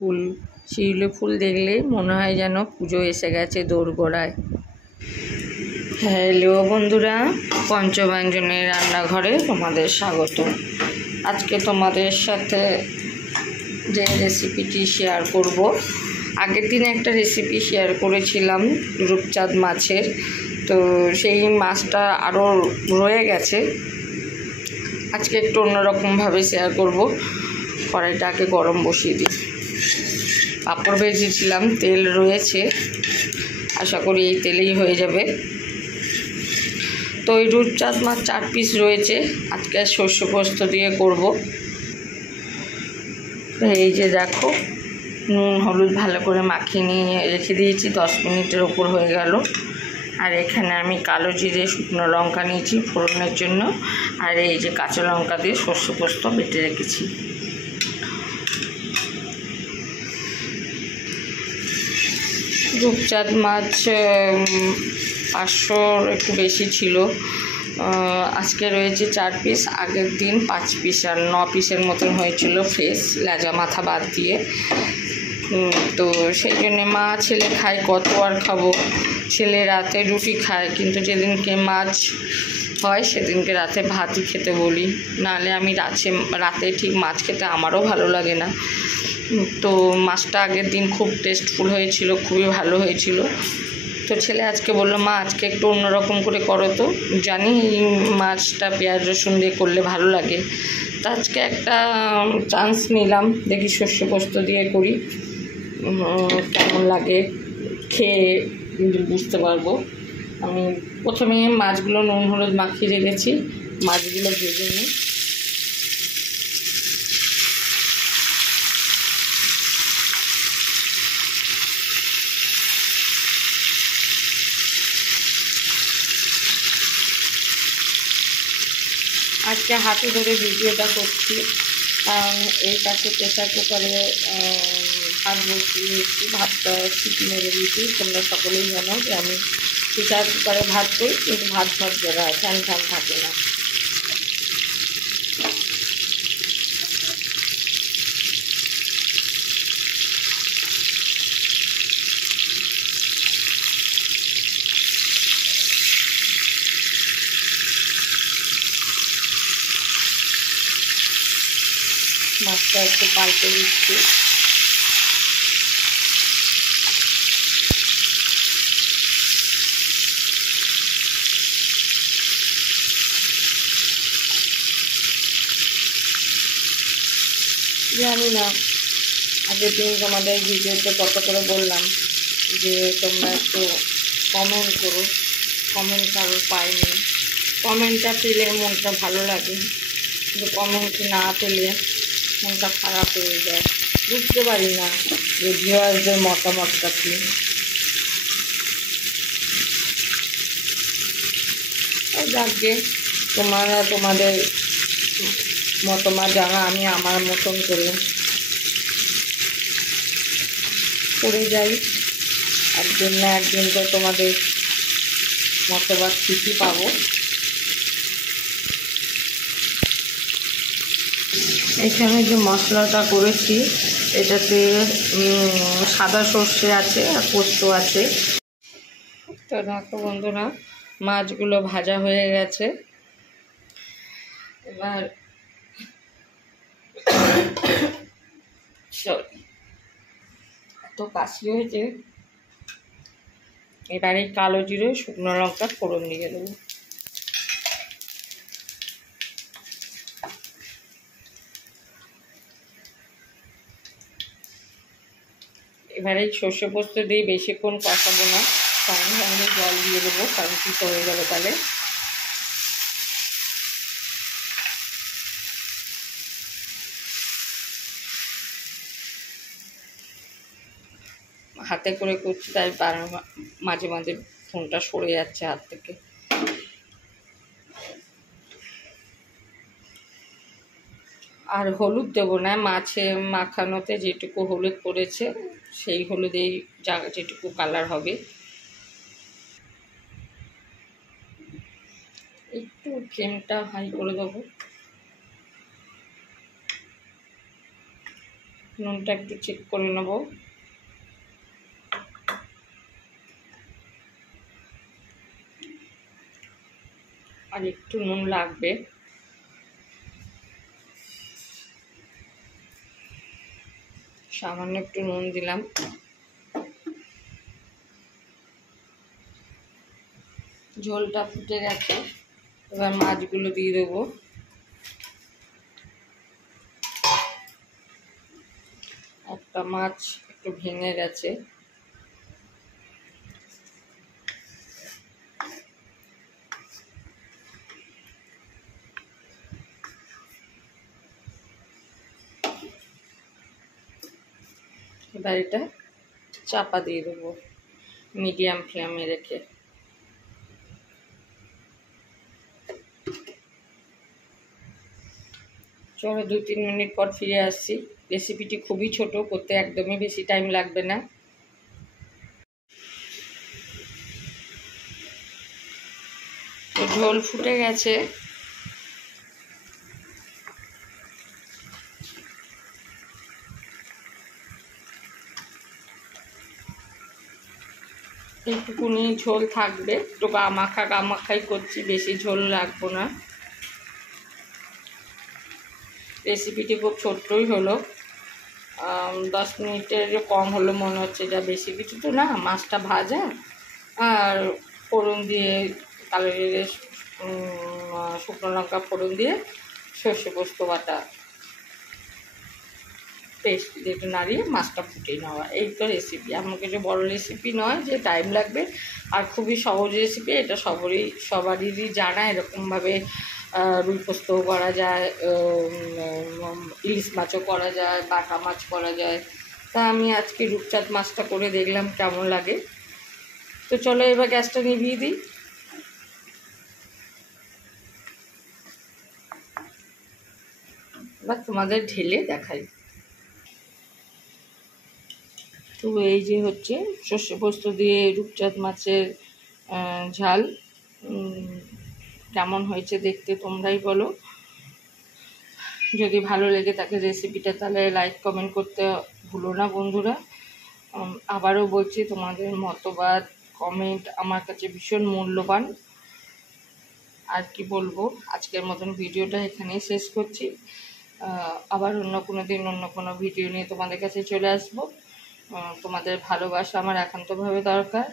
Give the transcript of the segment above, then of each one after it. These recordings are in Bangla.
ফুল, শিউলি ফুল দেখলেই মনে হয় যেন পুজো এসে গেছে দোরগোড়ায়। হ্যালো বন্ধুরা, পঞ্চব্যঞ্জনের রান্নাঘরে তোমাদের স্বাগত। আজকে তোমাদের সাথে যে রেসিপিটি শেয়ার করব, আগের দিন একটা রেসিপি শেয়ার করেছিলাম রূপচাঁদ মাছের, তো সেই মাছটা আরও রয়ে গেছে। আজকে একটু অন্যরকমভাবে শেয়ার করব। কড়াইটাকে গরম বসিয়ে দিই, পাঁপড় ভেজেছিলাম, তেল রয়েছে, আশা করি এই তেলেই হয়ে যাবে। তো ওই রূপচাঁদ মাছ 4 পিস রয়েছে, আজকে সর্ষে পোস্ত দিয়ে করব। এই যে দেখো, নুন হলুদ ভালো করে মাখিয়ে নিয়ে রেখে দিয়েছি, 10 মিনিটের ওপর হয়ে গেল। আর এখানে আমি কালো জিরে শুকনো লঙ্কা নিয়েছি ফোড়নের জন্য, আর এই যে কাঁচা লঙ্কা দিয়ে সর্ষে পোস্ত বেটে রেখেছি। রূপচাঁদ মাছ 500 একটু বেশি ছিল, আজকে রয়েছে 4 পিস, আগের দিন 5 পিস আর 9 পিসের মতন হয়েছিল ফ্রেশ, লেজা মাথা বাদ দিয়ে। তো সেই জন্যে মা ছেলে খায়, কত আর খাবো। ছেলে রাতে রুটি খায়, কিন্তু যেদিনকে মাছ হয় সেদিনকে রাতে ভাতই খেতে বলি, নাহলে আমি রাতে ঠিক মাছ খেতে আমারও ভালো লাগে না। তো মাছটা আগের দিন খুব টেস্টফুল হয়েছিল, খুবই ভালো হয়েছিল। তো ছেলে আজকে বললো, মা আজকে একটু অন্যরকম করে করো। তো জানি এই মাছটা পেঁয়াজ রসুন দিয়ে করলে ভালো লাগে, তো আজকে একটা চান্স নিলাম, দেখি সর্ষে পোস্ত দিয়ে করি, কেমন লাগে খেয়ে কিন্তু বুঝতে পারবো। আমি প্রথমে মাছগুলো নুন হলুদ মাখিয়ে রেখেছি, মাছগুলো ভেজে নিই। আজকে হাতে ধরে ভিডিওটা করছি, কারণ এই পাশে প্রেসার কুকারে ভাত বসিয়েছি, ভাতটা সিটি মেরে দিয়েছি। তোমরা সকলেই জানো যে আমি প্রেসার কুকারে ভাত করি, কিন্তু ভাত জায়গা ফ্যান থাকে না। মাছটা একটু পাল্টে দিচ্ছি। জানি না আগের দিন তোমাদের ভিডিওতে কত করে বললাম যে তোমরা একটু কমেন্ট করো, কমেন্ট কারোর পাইনি। কমেন্টটা পেলে মনটা ভালো লাগে, কিন্তু কমেন্ট না পেলে মনটা খারাপ হয়ে যায়। বুঝতে পারি না যে ভিউয়ার্সদের মতামতটা কী। যাকে তোমরা তোমাদের মতামত জানা, আমি আমার মতন করে যাই। একদিন না একদিন তো তোমাদের মতামত ঠিকই পাবো। এখানে যে মশলাটা করেছি, এটাতে সাদা সর্ষে আছে আর পোস্ত আছে। তো দেখো বন্ধুরা, মাছগুলো ভাজা হয়ে গেছে। এবার এত কাশি হয়েছে, এবার এই কালো জিরে শুকনো লঙ্কা ফোড়ন দিয়ে দেবো। এবারে সর্ষে পোস্ত দিয়ে বেশিক্ষণ কষাবো না, সঙ্গে সঙ্গে জল দিয়ে দেবো, কারণ কিছু হয়ে যাবে তাহলে। হাতে করে করছি, তাই মাঝে মাঝে ফোনটা সরে যাচ্ছে হাত থেকে। আর হলুদ দেবো না, মাছে মাখানোতে যেটুকু হলুদ পড়েছে সেই হলুদেই যেটুকু কালার হবে। একটু ফ্লেমটা হাই করে দেবো। নুনটা একটু চেক করে নেব। আর একটু নুন লাগবে। সামান্য একটু নুন দিলাম। ঝোলটা ফুটে গেছে, এবার মাছগুলো দিয়ে দেবো। একটা মাছ একটু ভেঙে গেছে। এবার এটা চাপা দিয়ে দেবো মিডিয়াম ফ্লেমে রেখে। চলো 2-3 মিনিট পর ফিরে আসছি। রেসিপিটি খুবই ছোট, করতে একদমই বেশি টাইম লাগবে না। ঝোল ফুটে গেছে। একটুকুনি ঝোল থাকবে, একটু গামাখাই করছি, বেশি ঝোল রাখবো না। রেসিপিটি খুব ছোট্টই হলো, 10 মিনিটের কম হলো মনে হচ্ছে। যা বেশি কিছু তো না, মাছটা ভাজা আর ফোড়ন দিয়ে কালো জিরে শুকনো লঙ্কা ফোড়ন দিয়ে সর্ষে পোস্ত বাটা পেস্ট দিয়ে একটু নাড়িয়ে মাছটা ফুটিয়ে নেওয়া, এই তো রেসিপি। এমন কিছু বড় রেসিপি নয় যে টাইম লাগবে, আর খুবই সহজ রেসিপি। এটা সবারই জানা। এরকমভাবে রুই পোস্তও করা যায়, ইলিশ মাছও করা যায়, বাটা মাছ করা যায়। তা আমি আজকে রূপচাঁদ মাছটা করে দেখলাম কেমন লাগে। তো চলো এবার গ্যাসটা নিভিয়ে দিই। এবার তোমাদের ঢেলে দেখাই। তো এই যে হচ্ছে সর্ষে পোস্ত দিয়ে রূপচাঁদ মাছের ঝাল। কেমন হয়েছে দেখতে তোমরাই বলো। যদি ভালো লেগে থাকে রেসিপিটা, তাহলে লাইক কমেন্ট করতে ভুলো না বন্ধুরা। আবারও বলছি, তোমাদের মতবাদ কমেন্ট আমার কাছে ভীষণ মূল্যবান। আর কি বলবো, আজকের মতন ভিডিওটা এখানেই শেষ করছি। আবার অন্য কোনো দিন অন্য কোনো ভিডিও নিয়ে তোমাদের কাছে চলে আসবো। তোমাদের ভালোবাসা আমার একান্তভাবে দরকার।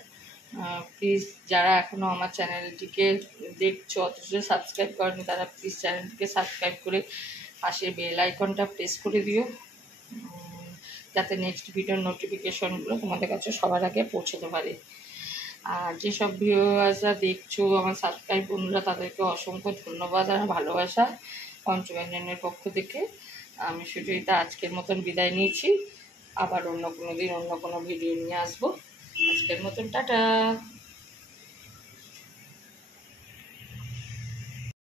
প্লিজ যারা এখনও আমার চ্যানেলটিকে দেখছো অথচ সাবস্ক্রাইব করেনি, তারা প্লিজ চ্যানেলটিকে সাবস্ক্রাইব করে পাশে বেল আইকনটা প্রেস করে দিও, যাতে নেক্সট ভিডিওর নোটিফিকেশনগুলো তোমাদের কাছে সবার আগে পৌঁছতে পারে। আর যেসব ভিউয়ার্সরা দেখছো আমার সাবস্ক্রাইব বন্ধুরা, তাদেরকে অসংখ্য ধন্যবাদ আর ভালোবাসা পঞ্চব্যঞ্জনের পক্ষ থেকে। আমি সুচরিতা আজকের মতন বিদায় নিয়েছি। আবার অন্য কোনো দিন অন্য কোনো ভিডিও নিয়ে আসবো। আজকের মতন টাটা।